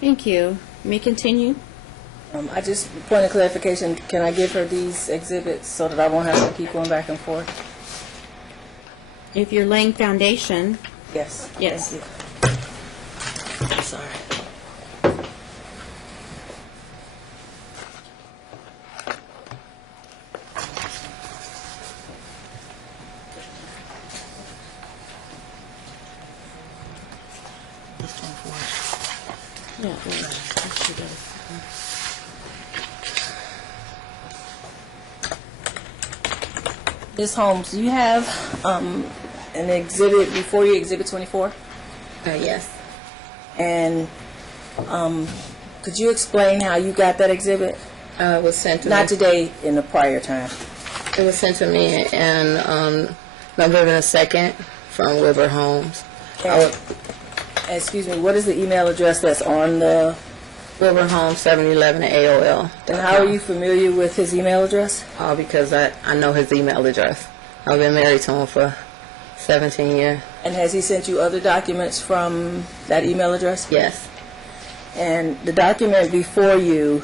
Thank you. May continue. I just, point of clarification, can I give her these exhibits so that I won't have to keep going back and forth? If you're laying foundation, Yes. yes. I'm sorry. Yeah, let's do that. Ms. Holmes, do you have an exhibit before you, Exhibit 24? Yes. And could you explain how you got that exhibit? It was sent to Not me. today, in the prior time. It was sent to me in November the 2nd from Wilbur Holmes. Excuse me, what is the email address that's on the... Wilbur Holmes 711 at AOL. And how are you familiar with his email address? Because I know his email address. I've been married to him for 17 years. And has he sent you other documents from that email address? Yes. And the document before you,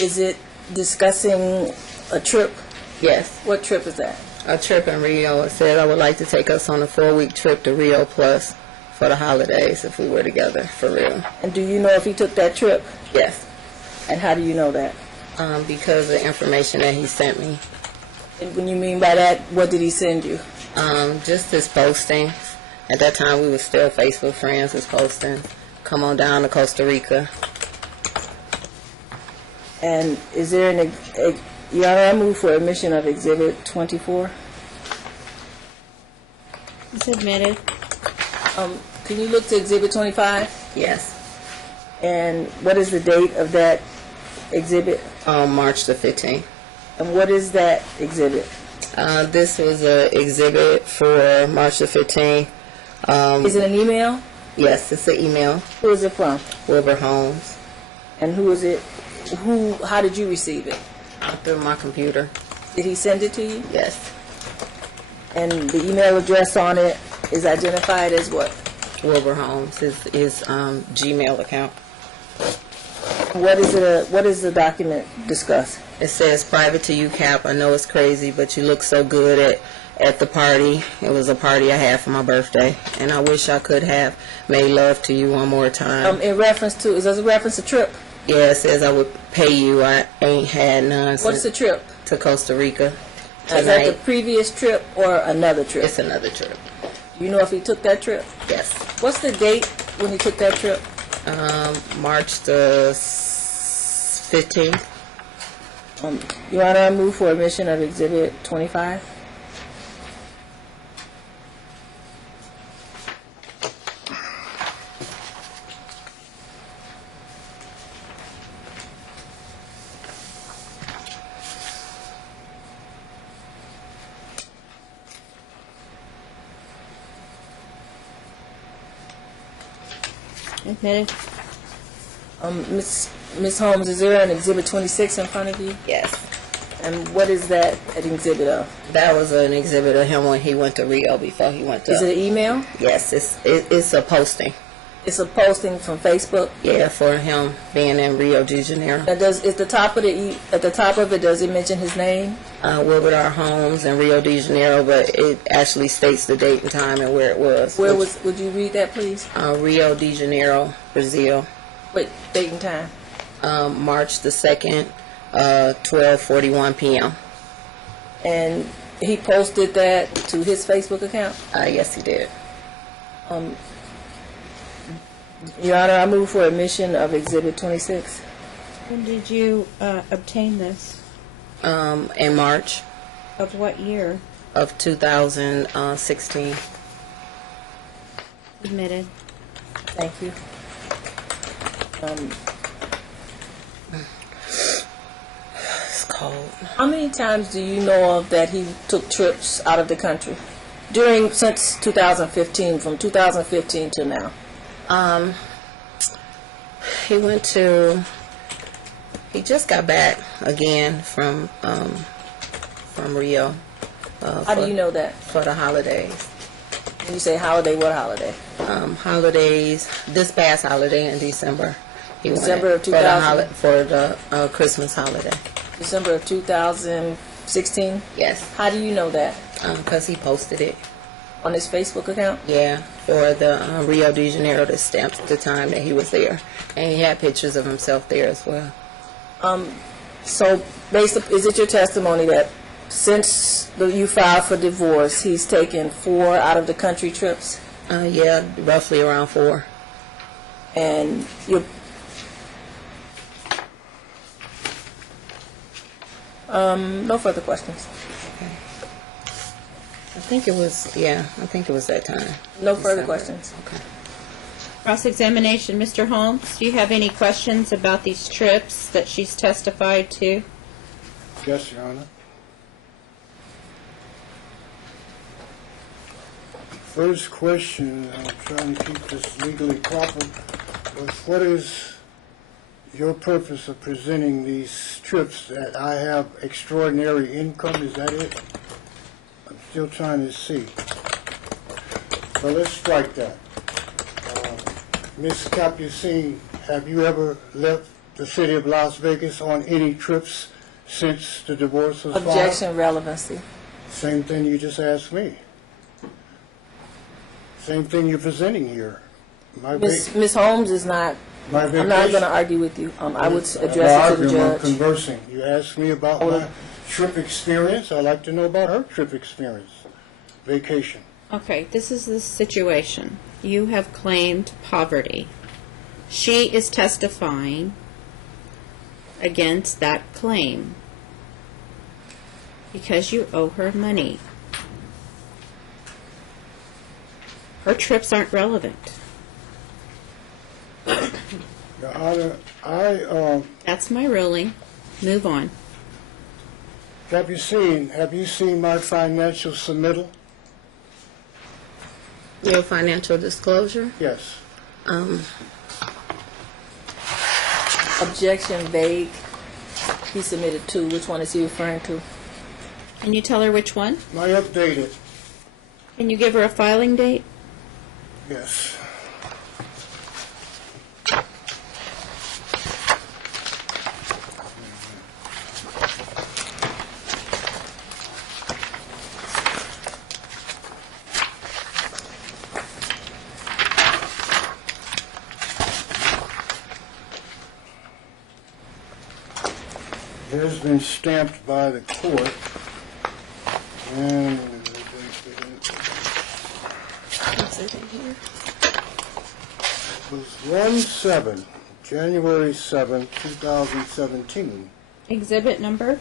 is it discussing a trip? Yes. What trip is that? A trip in Rio. It said I would like to take us on a 4-week trip to Rio Plus for the holidays if we were together, for real. And do you know if he took that trip? Yes. And how do you know that? Because of the information that he sent me. And when you mean by that, what did he send you? Just his postings. At that time, we were still Facebook friends. His postings. Come on down to Costa Rica. And is there Your Honor, I move for admission of Exhibit 24. It's admitted. Can you look to Exhibit 25? Yes. And what is the date of that exhibit? March the 15th. And what is that exhibit? This was an exhibit for March the 15th. Is it an email? Yes, it's an email. Who is it from? Wilbur Holmes. And who is it? How did you receive it? Through my computer. Did he send it to you? Yes. And the email address on it is identified as what? Wilbur Holmes, his Gmail account. What is the document discuss? It says, private to you, Cap. I know it's crazy, but you look so good at the party. It was a party I had for my birthday, and I wish I could have made love to you one more time. In reference to, is this a reference to trip? Yeah, it says I would pay you. I ain't had none. What's the trip? To Costa Rica. Is that the previous trip or another trip? It's another trip. Do you know if he took that trip? Yes. What's the date when he took that trip? March the 15th. Your Honor, I move for admission of Exhibit 25. Admitted. Ms. Holmes, is there an Exhibit 26 in front of you? Yes. And what is that an exhibit of? That was an exhibit of him when he went to Rio before he went to... Is it an email? Yes, it's a posting. It's a posting from Facebook? Yeah, for him being in Rio de Janeiro. Now at the top of it, does it mention his name? Wilbur R. Holmes in Rio de Janeiro, but it actually states the date and time and where it was. Would you read that, please? Rio de Janeiro, Brazil. Wait, date and time? March the 2nd, 12:41 p.m. And he posted that to his Facebook account? Yes, he did. Your Honor, I move for admission of Exhibit 26. When did you obtain this? In March Of what year? of 2016. Admitted. Thank you. It's cold. How many times do you know of that he took trips out of the country? Since 2015, from 2015 to now? He just got back again from Rio. How do you know that? For the holidays. When you say holiday, what holiday? Holidays, this past holiday in December. He December went of 2000? for the Christmas holiday. December of 2016? Yes. How do you know that? Because he posted it. On his Facebook account? Yeah, for the Rio de Janeiro that stamped the time that he was there. And he had pictures of himself there as well. So, is it your testimony that since you filed for divorce, he's taken 4 out-of-the-country trips? Yeah, roughly around 4. And you no further questions. I think it was that time. No further questions. Okay. Cross-examination, Mr. Holmes, do you have any questions about these trips that she's testified to? Yes, Your Honor. First question, I'm trying to keep this legally proper, was what is your purpose of presenting these trips, that I have extraordinary income, is that it? I'm still trying to see. So let's strike that. Ms. Capucine, have you ever left the city of Las Vegas on any trips since the divorce was filed? Objection, relevancy. Same thing you just asked me. Same thing you're presenting here. Ms. Holmes is not. My I'm not going to argue with you. I would address it to the I'm judge. conversing. You asked me about my trip experience. I'd like to know about her trip experience. Vacation. Okay, this is the situation. You have claimed poverty. She is testifying against that claim because you owe her money. Her trips aren't relevant. Your Honor, That's my ruling. Move on. have you seen my financial submittal? Your financial disclosure? Yes. Objection, vague. He submitted 2. Which one is he referring to? Can you tell her which one? My updated. Can you give her a filing date? Yes. It has been stamped by the court, and it was January 7, 2017. Exhibit number?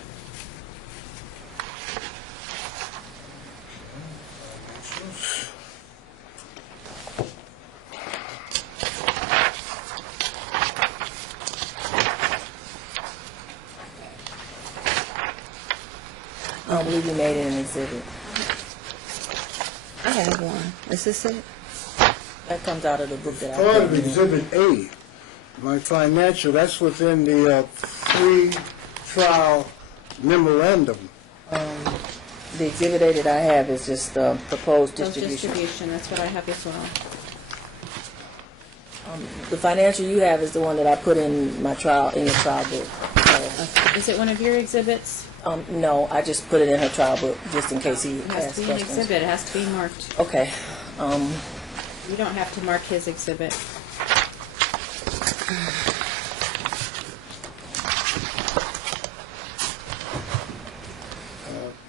I don't believe you made it an exhibit. I have one. Is this it? That comes out of the book that I Part put of in. Exhibit A, my financial, that's within the pre-trial memorandum. The exhibit A that I have is just proposed distribution. Distribution, that's what I have as well. The financial you have is the one that I put in my trial, in your trial book. Is it one of your exhibits? No, I just put it in her trial book just in case he It has asks to be an questions. exhibit, it has to be marked. Okay. You don't have to mark his exhibit.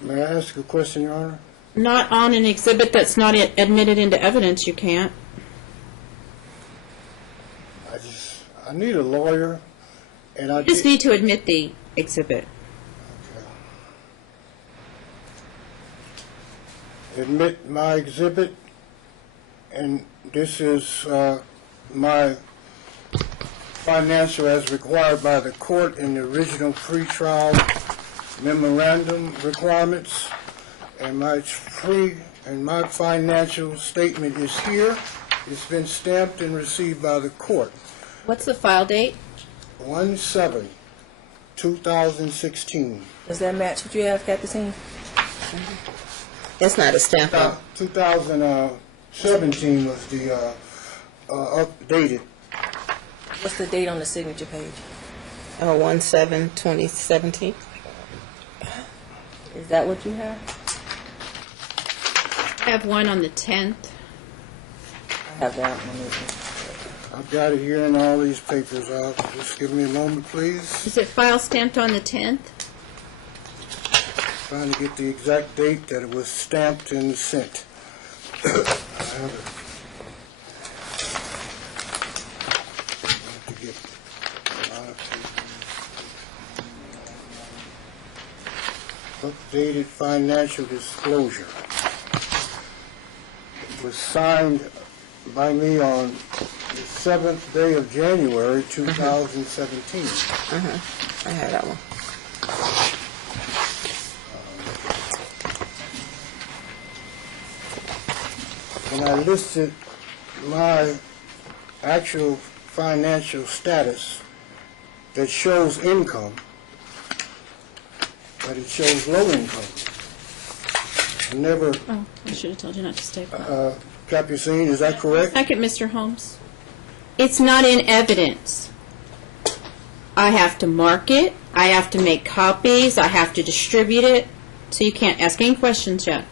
May I ask a question, Your Honor? Not on an exhibit that's not admitted into evidence, you can't. I need a lawyer, and I You just need to admit the exhibit. admit my exhibit, and this is my financial as required by the court in the original pretrial memorandum requirements, and my financial statement is here. It's been stamped and received by the court. What's the file date? 1/7/2016. Does that match what you have, Capucine? It's not a stamp on. 2016. 17 was the updated. What's the date on the signature page? 1/7/2017. Is that what you have? I have one on the 10th. I have that one. I've got it here in all these papers. Just give me a moment, please. Is it file stamped on the 10th? Trying to get the exact date that it was stamped and sent. I have it. I have to get a lot of papers. Updated financial disclosure. It was signed by me on the 7th day of January 2017. I had that one. And I listed my actual financial status that shows income, but it shows low income. I never, Oh, I should have told you not to staple. Capucine, is that correct? Second, Mr. Holmes. It's not in evidence. I have to mark it, I have to make copies, I have to distribute it, so you can't ask any questions yet.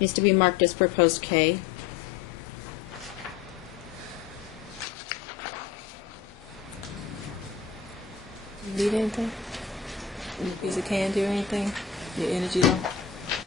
Needs to be marked as proposed K. You need anything? Any piece of candy or anything? Your energy low?